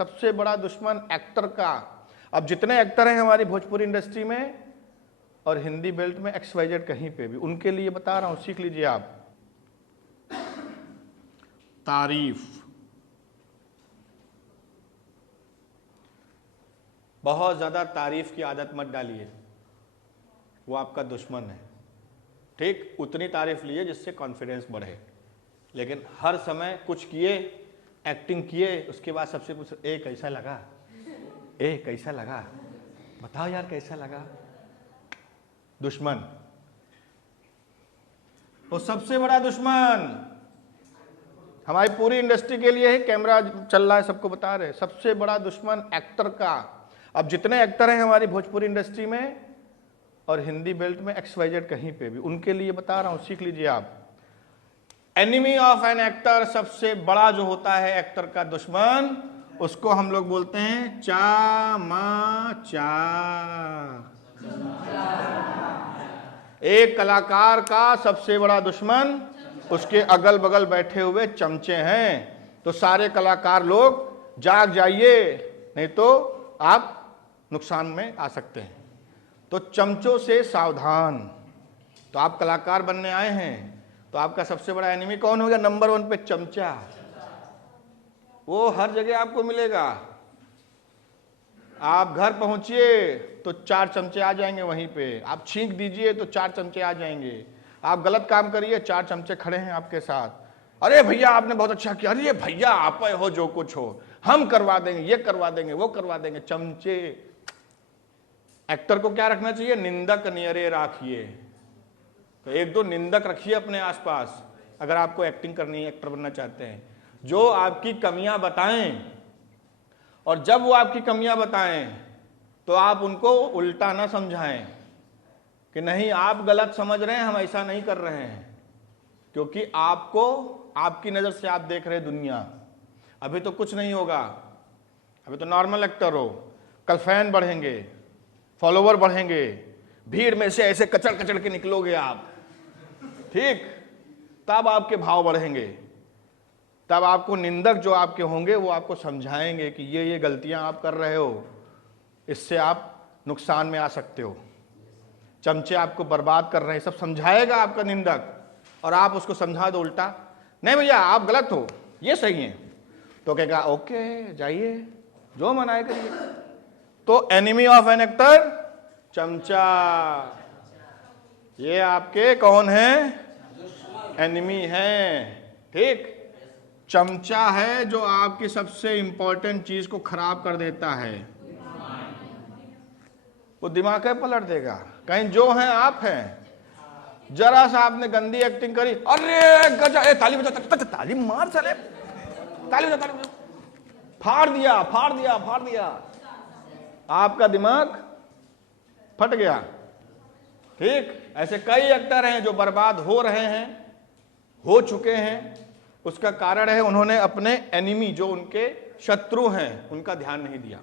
सबसे बड़ा दुश्मन एक्टर का। अब जितने एक्टर हैं हमारी भोजपुरी इंडस्ट्री में और हिंदी बेल्ट में XYZ कहीं पे भी, उनके लिए बता रहा हूं, सीख लीजिए आप। तारीफ, बहुत ज्यादा तारीफ की आदत मत डालिए, वो आपका दुश्मन है। ठीक, उतनी तारीफ लिए जिससे कॉन्फिडेंस बढ़े, लेकिन हर समय कुछ किए, एक्टिंग किए, उसके बाद सबसे पूछो ए कैसा लगा, ए कैसा लगा, बताओ यार कैसा लगा। दुश्मन, वो सबसे बड़ा दुश्मन हमारी पूरी इंडस्ट्री के लिए है। कैमरा चल रहा है, सबको बता रहे, सबसे बड़ा दुश्मन एक्टर का। अब जितने एक्टर हैं हमारी भोजपुरी इंडस्ट्री में और हिंदी बेल्ट में XYZ कहीं पे भी, उनके लिए बता रहा हूं, सीख लीजिए आप। एनिमी ऑफ एन एक्टर, सबसे बड़ा जो होता है एक्टर का दुश्मन, उसको हम लोग बोलते हैं चामाचा। एक कलाकार का सबसे बड़ा दुश्मन उसके अगल बगल बैठे हुए चमचे हैं। तो सारे कलाकार लोग जाग जाइए, नहीं तो आप नुकसान में आ सकते हैं। तो चमचों से सावधान। तो आप कलाकार बनने आए हैं, तो आपका सबसे बड़ा एनिमी कौन हो गया? नंबर 1 पे चमचा। वो हर जगह आपको मिलेगा। आप घर पहुंचिए तो 4 चमचे आ जाएंगे वहीं पे, आप छींक दीजिए तो 4 चमचे आ जाएंगे, आप गलत काम करिए 4 चमचे खड़े हैं आपके साथ। अरे भैया आपने बहुत अच्छा किया, अरे भैया आप हो जो कुछ हो, हम करवा देंगे, ये करवा देंगे, वो करवा देंगे। चमचे। एक्टर को क्या रखना चाहिए? निंदक नियरे राखिए। तो 1-2 निंदक रखिए अपने आसपास, अगर आपको एक्टिंग करनी है, एक्टर बनना चाहते हैं, जो आपकी कमियां बताएं। और जब वो आपकी कमियां बताएं तो आप उनको उल्टा ना समझाएं कि नहीं आप गलत समझ रहे हैं, हम ऐसा नहीं कर रहे हैं, क्योंकि आपको, आपकी नजर से आप देख रहे हैं दुनिया। अभी तो कुछ नहीं होगा, अभी तो नॉर्मल एक्टर हो, कल फैन बढ़ेंगे, फॉलोवर बढ़ेंगे, भीड़ में से ऐसे कचड़ कचड़ के निकलोगे आप, ठीक, तब आपके भाव बढ़ेंगे, तब आपको निंदक जो आपके होंगे वो आपको समझाएंगे कि ये गलतियां आप कर रहे हो, इससे आप नुकसान में आ सकते हो, चमचे आपको बर्बाद कर रहे हैं, सब समझाएगा आपका निंदक। और आप उसको समझा दो उल्टा, नहीं भैया आप गलत हो, ये सही है, तो कहेगा ओके जाइए जो मनाए करिए। तो एनिमी ऑफ एन एक्टर चमचा। ये आपके कौन है? एनिमी है। ठीक, चमचा है जो आपकी सबसे इंपॉर्टेंट चीज को खराब कर देता है। वो दिमाग है पलट देगा, कहीं जो है आप हैं। जरा सा आपने गंदी एक्टिंग करी, अरे गजा, ताली बजा, ताली मार चले, ताली बजा, ताली बजा, फाड़ दिया फाड़ दिया फाड़ दिया, आपका दिमाग फट गया। ठीक, ऐसे कई एक्टर हैं जो बर्बाद हो रहे हैं, हो चुके हैं। उसका कारण है उन्होंने अपने एनिमी, जो उनके शत्रु हैं, उनका ध्यान नहीं दिया,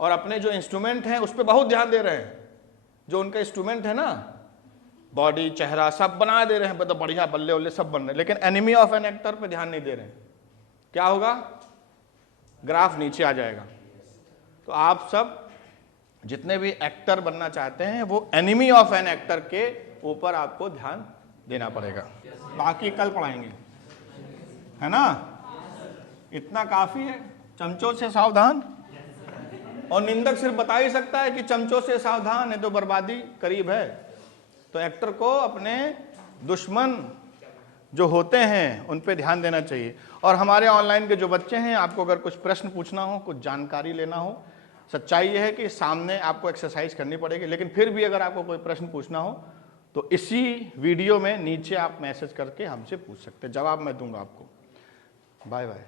और अपने जो इंस्ट्रूमेंट हैं उस पर बहुत ध्यान दे रहे हैं। जो उनका इंस्ट्रूमेंट है ना, बॉडी, चेहरा सब बना दे रहे हैं, मतलब बढ़िया, बल्ले उल्ले सब बन रहे हैं, लेकिन एनिमी ऑफ एन एक्टर पे ध्यान नहीं दे रहे हैं। क्या होगा? ग्राफ नीचे आ जाएगा। तो आप सब जितने भी एक्टर बनना चाहते हैं, वो एनिमी ऑफ एन एक्टर के ऊपर आपको ध्यान देना पड़ेगा। बाकी कल पढ़ाएंगे, है ना? इतना काफी है। चमचों से सावधान। और निंदक सिर्फ बता ही सकता है कि चमचों से सावधान है, तो बर्बादी करीब है। तो एक्टर को अपने दुश्मन जो होते हैं उन पे ध्यान देना चाहिए। और हमारे ऑनलाइन के जो बच्चे हैं, आपको अगर कुछ प्रश्न पूछना हो, कुछ जानकारी लेना हो, सच्चाई ये है कि सामने आपको एक्सरसाइज करनी पड़ेगी, लेकिन फिर भी अगर आपको कोई प्रश्न पूछना हो तो इसी वीडियो में नीचे आप मैसेज करके हमसे पूछ सकते हैं, जवाब मैं दूंगा आपको। Bye bye.